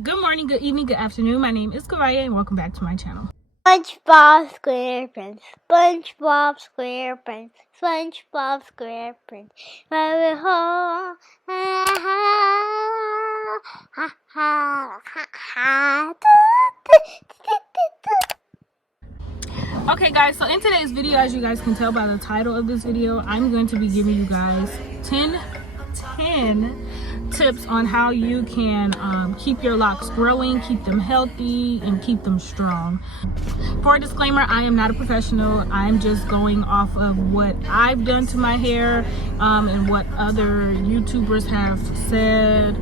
Good morning, good evening, good afternoon. My name is Khaviaé and welcome back to my channel. SpongeBob SquarePants, SpongeBob SquarePants, SpongeBob SquarePants. Rabbit hole, ha ha ha ha ha. Okay guys, so in today's video, as you guys can tell by the title of this video, I'm going to be giving you guys 10 tips on how you can keep your locks growing, keep them healthy, and keep them strong. For a disclaimer, I am not a professional. I'm just going off of what I've done to my hair and what other YouTubers have said,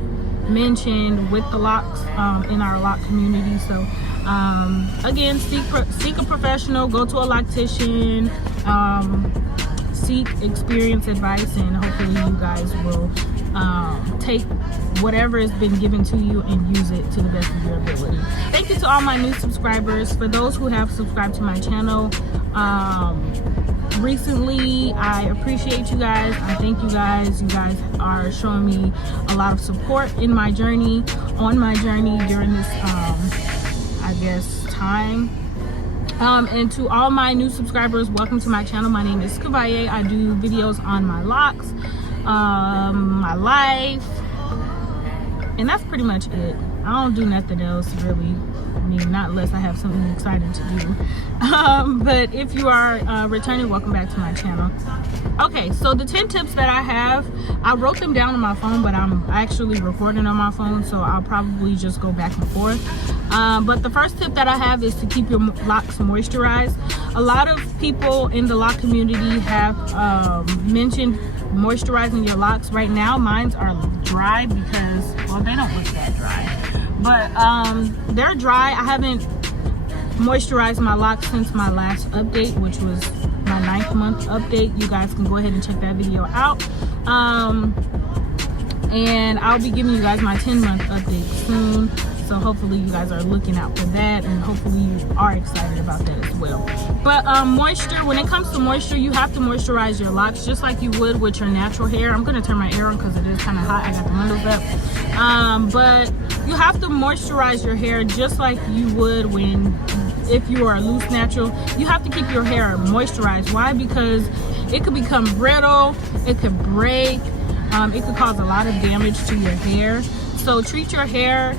mentioned with the locks in our lock community. So again, seek a professional, go to a loctician, seek experience advice, and hopefully you guys will take whatever has been given to you and use it to the best of your ability. Thank you to all my new subscribers. For those who have subscribed to my channel recently, I appreciate you guys. I thank you guys. You guys are showing me a lot of support in my journey, on my journey during this I guess time. And to all my new subscribers, welcome to my channel. My name is Khaviaé. I do videos on my locks, my life, and that's pretty much it. I don't do nothing else really. I mean, not unless I have something exciting to do. But if you are returning, welcome back to my channel. Okay, so the 10 tips that I have, I wrote them down on my phone, but I'm actually recording on my phone, so I'll probably just go back and forth. But the first tip that I have is to keep your locks moisturized. A lot of people in the lock community have mentioned moisturizing your locks. Right now, mine are dry because, well, they don't look that dry, but they're dry. I haven't moisturized my locks since my last update, which was my 9th month update. You guys can go ahead and check that video out. And I'll be giving you guys my 10-month update soon. So hopefully you guys are looking out for that, and hopefully you are excited about that as well. But moisture, when it comes to moisture, you have to moisturize your locks just like you would with your natural hair. I'm gonna turn my air on because it is kind of hot. I got the windows up. But you have to moisturize your hair just like you would if you are a loose natural. You have to keep your hair moisturized. Why? Because it could become brittle, it could break, it could cause a lot of damage to your hair. So treat your hair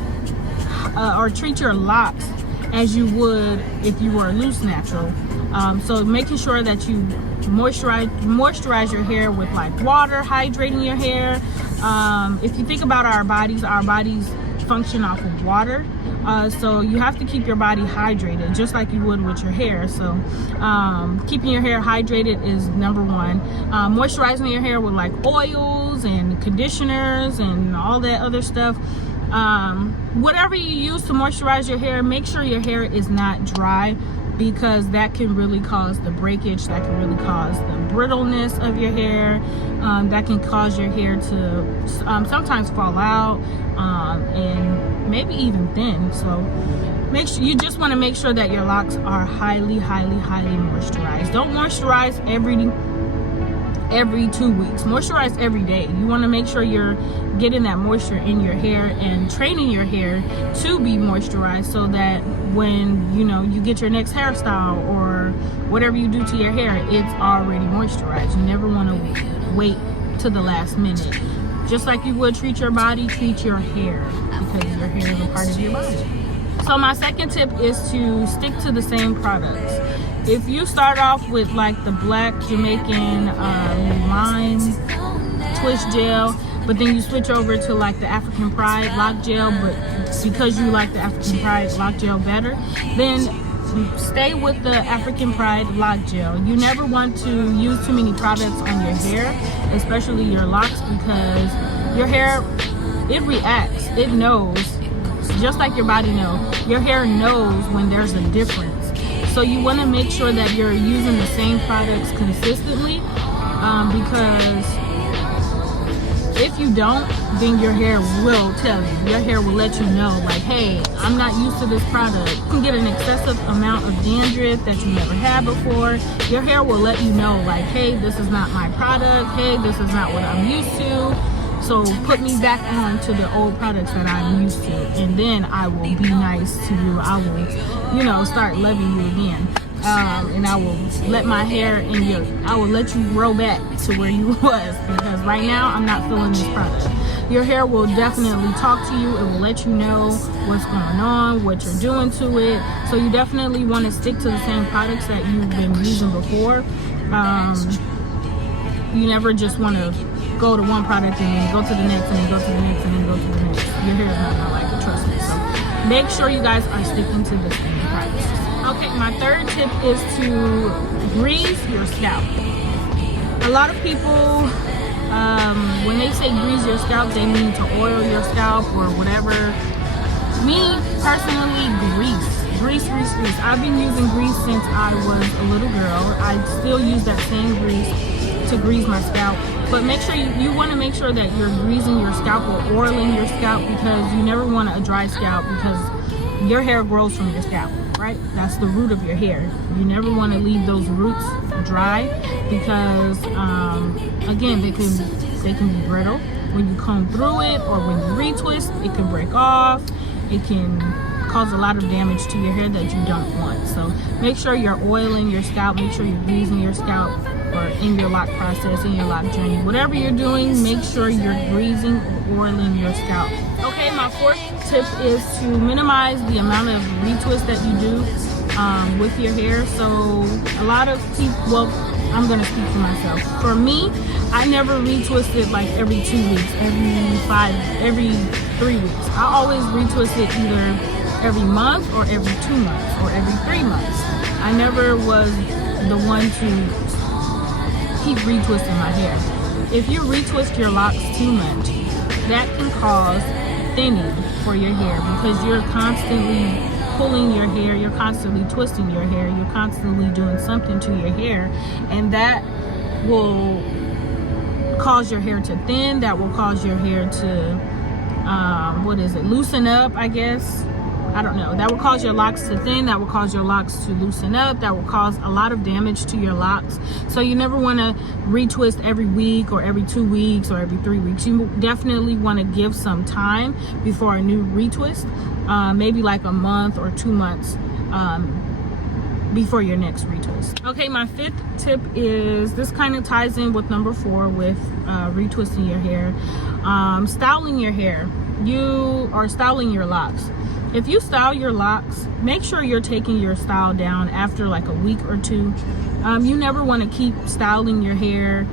or treat your locks as you would if you were a loose natural. So making sure that you moisturize your hair with like water, hydrating your hair. If you think about our bodies function off of water. So you have to keep your body hydrated just like you would with your hair. So keeping your hair hydrated is number one. Moisturizing your hair with like oils and conditioners and all that other stuff. Whatever you use to moisturize your hair, make sure your hair is not dry, because that can really cause the breakage, that can really cause the brittleness of your hair, that can cause your hair to sometimes fall out and maybe even thin. So make sure, you just want to make sure that your locks are highly moisturized. Don't moisturize every 2 weeks. Moisturize every day. You want to make sure you're getting that moisture in your hair and training your hair to be moisturized, so that when you get your next hairstyle or whatever you do to your hair, it's already moisturized. You never want to wait to the last minute. Just like you would treat your body, treat your hair, because your hair is a part of your body. So my second tip is to stick to the same products. If you start off with like the black Jamaican lime twist gel, but then you switch over to like the African Pride lock gel, but because you like the African Pride lock gel better, then stay with the African Pride lock gel. You never want to use too many products on your hair, especially your locks, because your hair, it reacts, it knows, just like your body knows. Your hair knows when there's a difference. So you want to make sure that you're using the same products consistently, because if you don't, then your hair will tell you. Your hair will let you know, like, hey, I'm not used to this product. You can get an excessive amount of dandruff that you never had before. Your hair will let you know, like, hey, this is not my product. Hey, this is not what I'm used to. So put me back on to the old products that I'm used to. And then I will be nice to you. I will, you know, start loving you again. And I will let my hair I will let you grow back to where you was, because right now I'm not feeling this product. Your hair will definitely talk to you. It will let you know what's going on, what you're doing to it. So you definitely want to stick to the same products that you've been using before. You never just want to go to one product and then go to the next and then go to the next and then go to the next. Your hair is not gonna like it, trust me. So make sure you guys are sticking to the same products. Okay, my third tip is to grease your scalp. A lot of people, when they say grease your scalp, they mean to oil your scalp or whatever. Me, personally, grease. I've been using grease since I was a little girl. I still use that same grease to grease my scalp. But make sure you want to make sure that you're greasing your scalp or oiling your scalp, because you never want a dry scalp, because your hair grows from your scalp, right? That's the root of your hair. You never want to leave those roots dry, because again, they can be brittle. When you comb through it or when you retwist, it can break off. It can cause a lot of damage to your hair that you don't want. So make sure you're oiling your scalp, make sure you're greasing your scalp, or in your lock process, in your lock journey, whatever you're doing, make sure you're greasing or oiling your scalp. Okay, my fourth tip is to minimize the amount of retwist that you do with your hair. So a lot of people, well, I'm gonna speak for myself. For me, I never retwist it like every 2 weeks, every 3 weeks. I always retwist it either every month or every 2 months or every 3 months. I never was the one to keep retwisting my hair. If you retwist your locks too much, that can cause thinning for your hair, because you're constantly pulling your hair, you're constantly twisting your hair, you're constantly doing something to your hair, and that will cause your hair to thin, that will cause your hair to loosen up, I guess. I don't know. That will cause your locks to thin, that will cause your locks to loosen up, that will cause a lot of damage to your locks. So you never want to retwist every week or every 2 weeks or every 3 weeks. You definitely want to give some time before a new retwist, maybe like a month or 2 months before your next retwist. Okay, my fifth tip is, this kind of ties in with number 4 with retwisting your hair. Styling your hair. You are styling your locks. If you style your locks, make sure you're taking your style down after like a week or 2. You never want to keep styling your hair,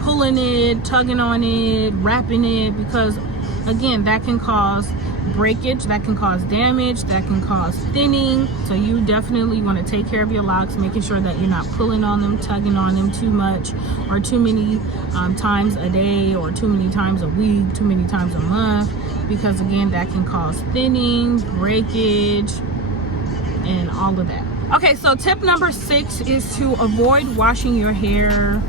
pulling it, tugging on it, wrapping it, because again, that can cause breakage, that can cause damage, that can cause thinning. So you definitely want to take care of your locks, making sure that you're not pulling on them, tugging on them too much or too many times a day, or too many times a week, too many times a month, because again, that can cause thinning, breakage, and all of that. Okay, so tip number 6 is to avoid washing your hair.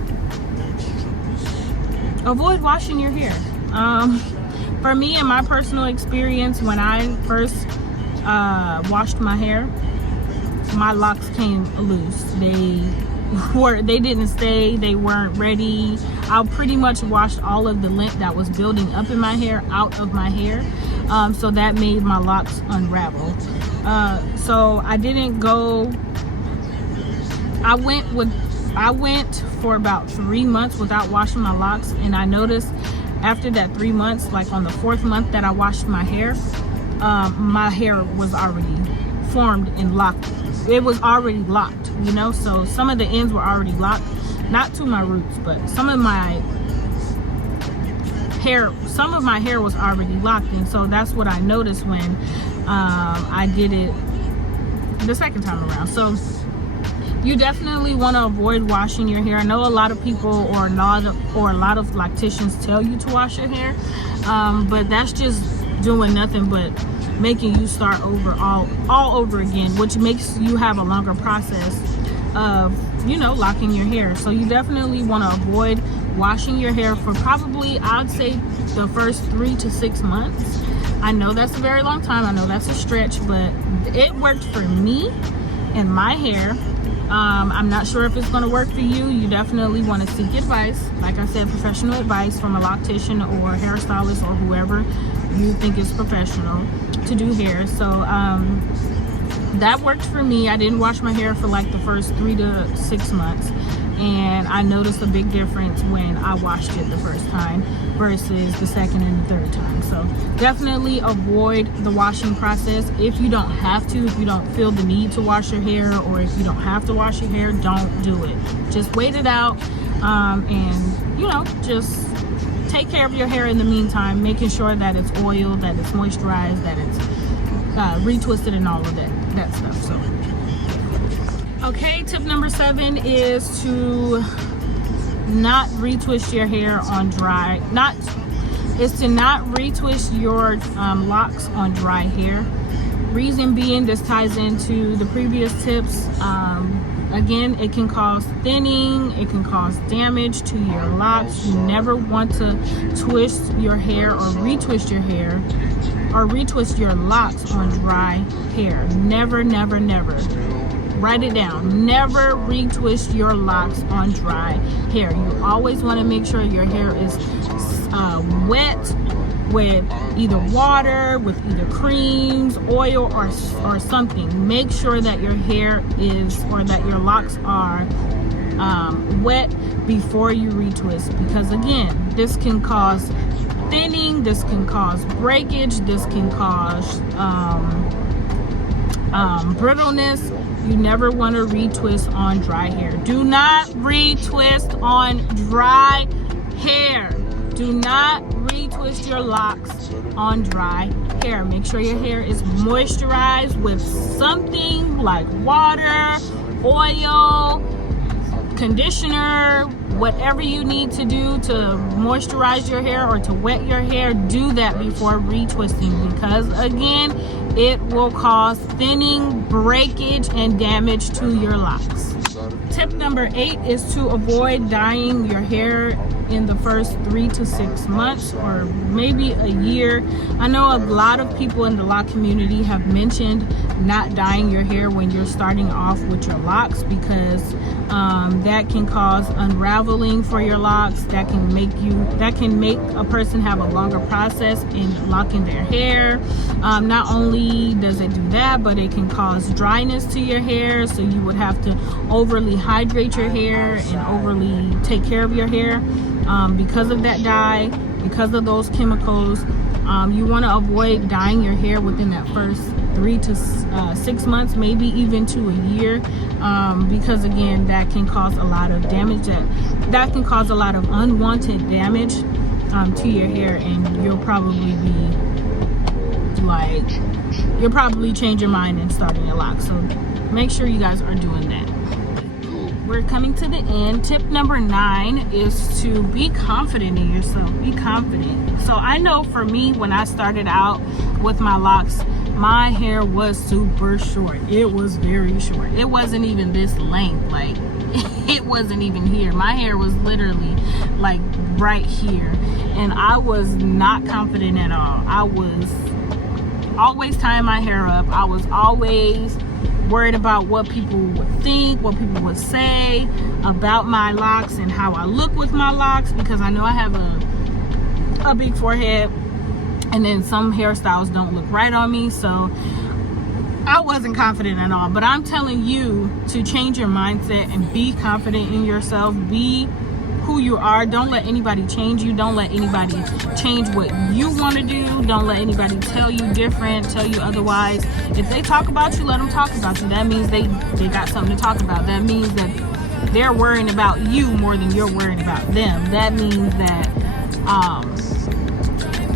Avoid washing your hair. For me, in my personal experience, when I first washed my hair, my locks came loose. They didn't stay, they weren't ready. I pretty much washed all of the lint that was building up in my hair out of my hair. So that made my locks unravel. So I didn't go, I went for about 3 months without washing my locks, and I noticed after that 3 months, like on the 4th month that I washed my hair was already formed and locked. It was already locked, you know, so some of the ends were already locked, not to my roots, but some of my hair was already locked. And so that's what I noticed when I did it the second time around. So you definitely want to avoid washing your hair. I know a lot of people or a lot of locticians tell you to wash your hair, but that's just doing nothing but making you start over all over again, which makes you have a longer process of, you know, locking your hair. So you definitely want to avoid washing your hair for probably, I'd say, the first 3 to 6 months. I know that's a very long time, I know that's a stretch, but it worked for me and my hair. I'm not sure if it's going to work for you. You definitely want to seek advice, like I said, professional advice from a loctician or hairstylist or whoever you think is professional to do hair. So that worked for me. I didn't wash my hair for like the first 3 to 6 months, and I noticed a big difference when I washed it the first time versus the second and the third time. So definitely avoid the washing process. If you don't have to, if you don't feel the need to wash your hair, or if you don't have to wash your hair, don't do it. Just wait it out, and you know, just take care of your hair in the meantime, making sure that it's oiled, that it's moisturized, that it's retwisted, and all of that stuff. So okay, tip number 7 is to not retwist your hair on dry. Is to not retwist your locks on dry hair. Reason being, this ties into the previous tips. Again, it can cause thinning, it can cause damage to your locks. You never want to twist your hair or retwist your hair or retwist your locks on dry hair. Never, never, never. Write it down. Never retwist your locks on dry hair. You always want to make sure your hair is wet with either water, with either creams, oil, or something. Make sure that your hair is, or that your locks are wet before you retwist, because again, this can cause thinning, this can cause breakage, this can cause brittleness. You never want to retwist on dry hair. Do not retwist on dry hair. Do not retwist your locks on dry hair. Make sure your hair is moisturized with something like water, oil, conditioner, whatever you need to do to moisturize your hair or to wet your hair. Do that before retwisting, because again, it will cause thinning, breakage, and damage to your locks. Tip number 8 is to avoid dyeing your hair in the first 3 to 6 months, or maybe a year. I know a lot of people in the lock community have mentioned not dyeing your hair when you're starting off with your locks, because that can cause unraveling for your locks. That can make a person have a longer process in locking their hair. Not only does it do that, but it can cause dryness to your hair, so you would have to overly hydrate your hair and overly take care of your hair because of that dye, because of those chemicals. You want to avoid dyeing your hair within that first 3 to 6 months, maybe even to a year, because again, that can cause a lot of damage. That can cause a lot of unwanted damage to your hair, and you'll probably change your mind and starting a lock. So make sure you guys are doing that. We're coming to the end. Tip number 9 is to be confident in yourself. Be confident. So I know for me, when I started out with my locks, my hair was super short. It was very short. It wasn't even this length. Like, it wasn't even here. My hair was literally like right here, and I was not confident at all. I was always tying my hair up. I was always worried about what people would think, what people would say about my locks and how I look with my locks, because I know I have a big forehead, and then some hairstyles don't look right on me. So I wasn't confident at all. But I'm telling you to change your mindset and be confident in yourself. Be who you are. Don't let anybody change you. Don't let anybody change what you want to do. Don't let anybody tell you different, tell you otherwise. If they talk about you, let them talk about you. That means they got something to talk about. That means that they're worrying about you more than you're worried about them. That means that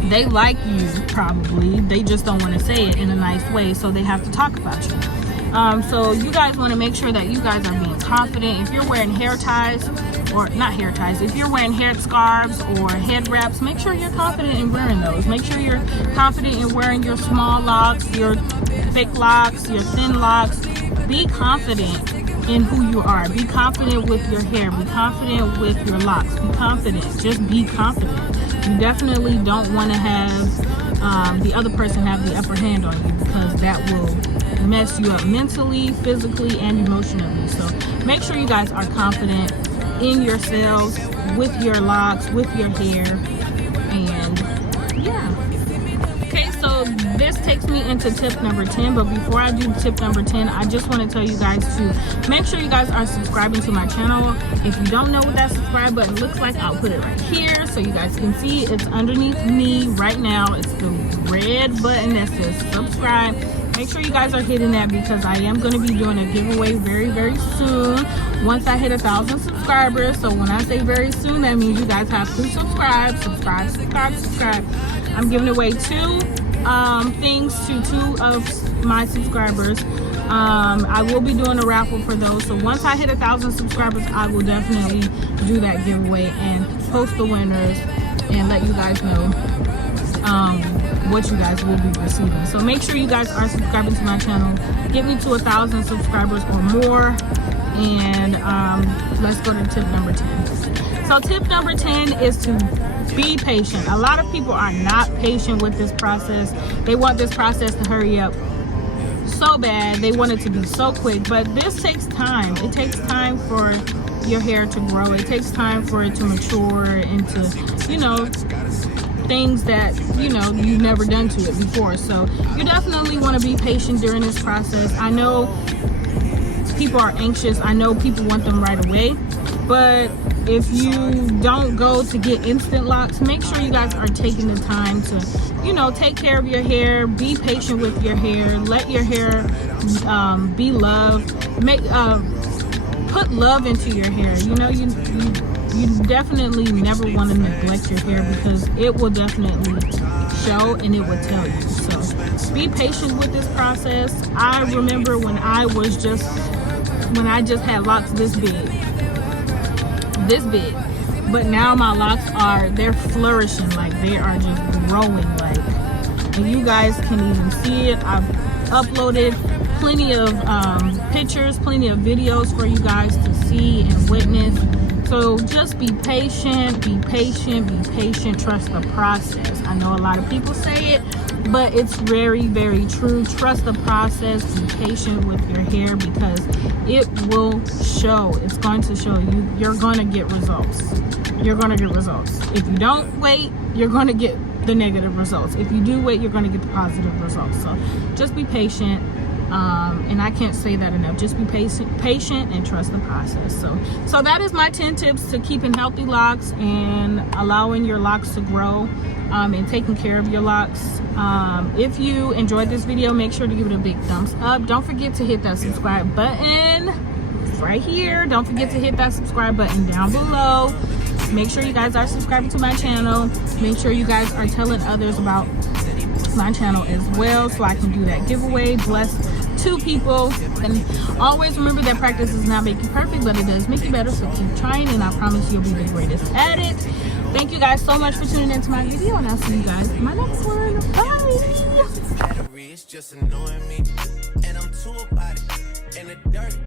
they like you, probably. They just don't want to say it in a nice way, so they have to talk about you. So you guys want to make sure that you guys are being confident. If you're wearing hair ties, or not hair ties, if you're wearing hair scarves or head wraps, make sure you're confident in wearing those. Make sure you're confident in wearing your small locks, your thick locks, your thin locks. Be confident in who you are. Be confident with your hair. Be confident with your locks. Be confident. Just be confident. You definitely don't want to have the other person have the upper hand on you, because that will mess you up mentally, physically, and emotionally. So make sure you guys are confident in yourselves, with your locks, with your hair, and yeah. takes me into tip number 10. But before I do tip number 10, I just want to tell you guys to make sure you guys are subscribing to my channel. If you don't know what that subscribe button looks like, I'll put it right here so you guys can see. It's underneath me right now. It's the red button that says subscribe. Make sure you guys are hitting that because I am going to be doing a giveaway very, very soon once I hit 1,000 subscribers. So when I say very soon, that means you guys have to subscribe. I'm giving away 2 things to 2 of my subscribers. I will be doing a raffle for those. So once I hit 1,000 subscribers, I will definitely do that giveaway and post the winners and let you guys know what you guys will be receiving. So make sure you guys are subscribing to my channel. Get me to 1,000 subscribers or more, and let's go to tip number 10. So tip number 10 is to be patient. A lot of people are not patient with this process. They want this process to hurry up so bad. They want it to be so quick, but this takes time. It takes time for your hair to grow. It takes time for it to mature into, you know, things that, you know, you've never done to it before. So you definitely want to be patient during this process. I know people are anxious. I know people want them right away, but if you don't go to get instant locks, make sure you guys are taking the time to, you know, take care of your hair. Be patient with your hair. Let your hair be loved. Put love into your hair. You know, you definitely never want to neglect your hair because it will definitely show and it will tell you. So be patient with this process. I remember when I just had locks this big, but now my locks they're flourishing, like they are just growing, like, and you guys can even see it. I've uploaded plenty of pictures, plenty of videos for you guys to see and witness. So just be patient, trust the process. I know a lot of people say it, but it's very, very true. Trust the process, be patient with your hair because it will show. It's going to show you. You're going to get results. If you don't wait, you're going to get the negative results. If you do wait, you're going to get the positive results. So just be patient. And I can't say that enough. Just be patient and trust the process. So that is my 10 tips to keeping healthy locks and allowing your locks to grow, and taking care of your locks. If you enjoyed this video, make sure to give it a big thumbs up. Don't forget to hit that subscribe button right here. Don't forget to hit that subscribe button down below. Make sure you guys are subscribing to my channel. Make sure you guys are telling others about my channel as well so I can do that giveaway, bless 2 people. And always remember that practice does not make you perfect, but it does make you better. So keep trying, and I promise you'll be the greatest at it. Thank you guys so much for tuning into my video, and I'll see you guys in my next one. Bye.